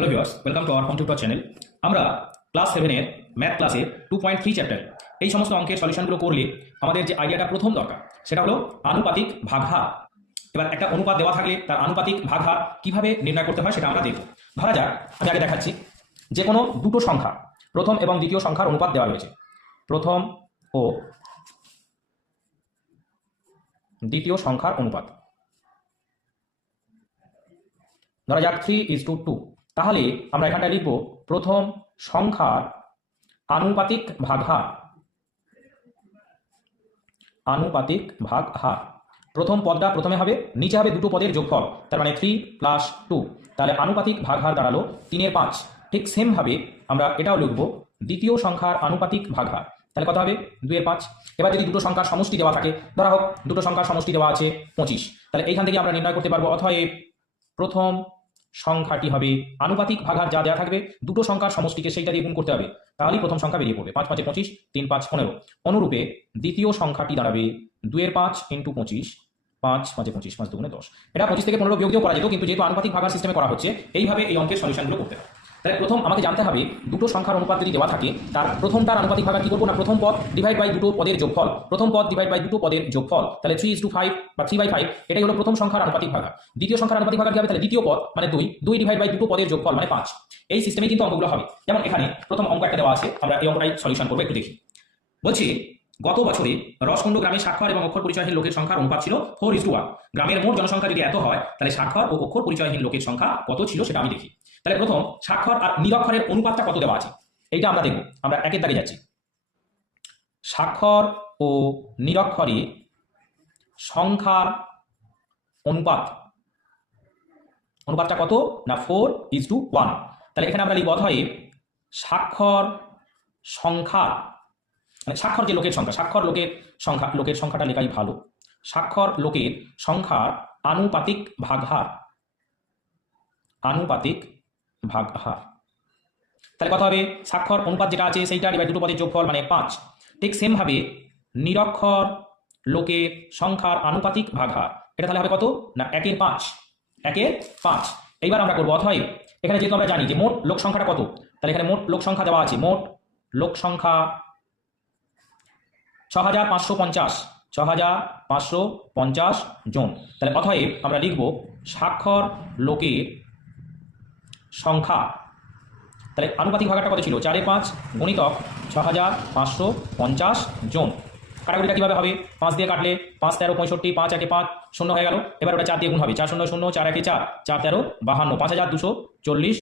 Hello viewers, welcome to our home tutor channel. আমরা class 7 এর math ক্লাসের 2.3 chapter এই সমস্ত অঙ্কের সলিউশনগুলো করলে আমাদের যে আইডিয়াটা প্রথম দরকার সেটা হলো আনুপাতিক ভাগহার। এবার একটা অনুপাত দেওয়া থাকলে তার আনুপাতিক ভাগহার কিভাবে নির্ণয় করতে হয় সেটা আমরা দেখব। ধরা যাক, আমি আগে দেখাচ্ছি, যে কোনো দুটো সংখ্যা, প্রথম এবং দ্বিতীয় সংখ্যার অনুপাত দেওয়া রয়েছে। প্রথম ও দ্বিতীয় সংখ্যার অনুপাত ধরা যাক 3:2। তাহলে আমরা এখানটায় লিখব প্রথম সংখ্যার আনুপাতিক ভাগহার। আনুপাতিক ভাগহার, প্রথম পদটা প্রথমে হবে, নিচে হবে দুটো পদের যোগফল, তার মানে 3 + 2। তাহলে আনুপাতিক ভাগহার দাঁড়ালো 3/5। ঠিক সেমভাবে আমরা এটাও লিখব দ্বিতীয় সংখ্যার আনুপাতিক ভাগহার। তাহলে কত হবে? 2/5। এবার যদি দুটো সংখ্যার সমষ্টি দেওয়া থাকে, ধরা হোক দুটো সংখ্যার সমষ্টি দেওয়া আছে 25, তাহলে এইখান থেকে আমরা নির্ণয় করতে পারবো অতএব প্রথম সংখ্যাটি হবে আনুপাতিক ভাগহার যা দেওয়া থাকবে দুটো সংখ্যার সমষ্টিকে সেইটা দিয়ে গুণ করতে হবে, তাহলেই প্রথম সংখ্যা বেরিয়ে পড়বে। 5 × 5 = 25, 3 × 5 = 15। অনুরূপে দ্বিতীয় সংখ্যাটি দাঁড়াবে 2/5 × 25, 5 × 5 = 25, 5 × 2 = 10। এটা 25 থেকে 15 বিয়োগ করা যেত, কিন্তু যেহেতু আনুপাতিক ভাগহার সিস্টেমে করা হচ্ছে, এইভাবে এই অঙ্কের সলিউশনগুলো করতে হয়। তাহলে প্রথম আমাকে জানতে হবে দুটো সংখ্যার অনুপাত যদি দেওয়া থাকে, তার প্রথমটার আনুপাতিক ভাগহার কি করবো না, প্রথম পদ ডিভাইড বাই দুটো পদের যোগফল। প্রথম পদ ডিভাইড বাই দুটো পদের যোগফল, তাহলে 3:5 বা 3/5, এটাই হলো প্রথম সংখ্যার আনুপাতিক ভাগহার। দ্বিতীয় সংখ্যার আনুপাতিক ভাগহার কি হবে? তাহলে দ্বিতীয় পদ মানে 2 ডিভাইড বাই দুটো পদের যোগফল মানে 5। এই সিস্টেমে কিন্তু অঙ্কগুলো হবে। যেমন এখানে প্রথম অঙ্ক একটা দেওয়া আছে, আমরা এই অঙ্কটাই সলিউশন করবো, একটু দেখি। বলছি গত বছরে রসকুণ্ড গ্রামে স্বাক্ষর এবং অক্ষর পরিচয়হীন লোকের সংখ্যার অনুপাত ছিল 4:1। গ্রামের মোট জনসংখ্যা যদি এত হয়, তাহলে স্বাক্ষর ও অক্ষর পরিচয়হীন লোকের সংখ্যা কত ছিল সেটা আমি দেখি। তাহলে প্রথম স্বাক্ষর আর নিরক্ষরের অনুপাতটা কত দেওয়া আছে এইটা আমরা দেখব। আমরা একের দাগে যাচ্ছি। স্বাক্ষর ও নিরক্ষরের সংখ্যার অনুপাতটা কত না 4:1। তাহলে এখানে আমরা লিখব অতএব স্বাক্ষর সংখ্যা, মানে স্বাক্ষর যে লোকের সংখ্যা, স্বাক্ষর লোকের সংখ্যা, লোকের সংখ্যাটা লেখাই ভালো, স্বাক্ষর লোকের সংখ্যার আনুপাতিক ভাগহার। আনুপাতিক ভাগহার, তাহলে কত হবে? স্বাক্ষর অনুপাত যেটা আছে সেইটা ডিভাইড দুটো পদের যোগফল মানে 5। ঠিক সেম ভাবে নিরক্ষর লোকের সংখ্যার আনুপাতিক ভাগহার, এটা তাহলে হবে কত না 1/5। 1/5। এইবার আমরা করবো অতএব এখানে যেহেতু আমরা জানি যে মোট লোক সংখ্যাটা কত, তাহলে এখানে মোট লোক সংখ্যা দেওয়া আছে, মোট লোক সংখ্যা 6550, 6550 জন। তাহলে অতএব আমরা লিখব স্বাক্ষর লোকের সংখ্যা, তাহলে আনুপাতিক ভাগহারটা কত ছিল? 4/5 গুণিতক 6550 জন। কাটাকুটিটা কিভাবে হবে? 5 দিয়ে কাটলে 5 13 65, 5 1 5, 0 হয়ে গেল। এবার ওটা 4 দিয়ে গুণ হবে, 4 0 0, 4 1 4, 4 13 52, 5240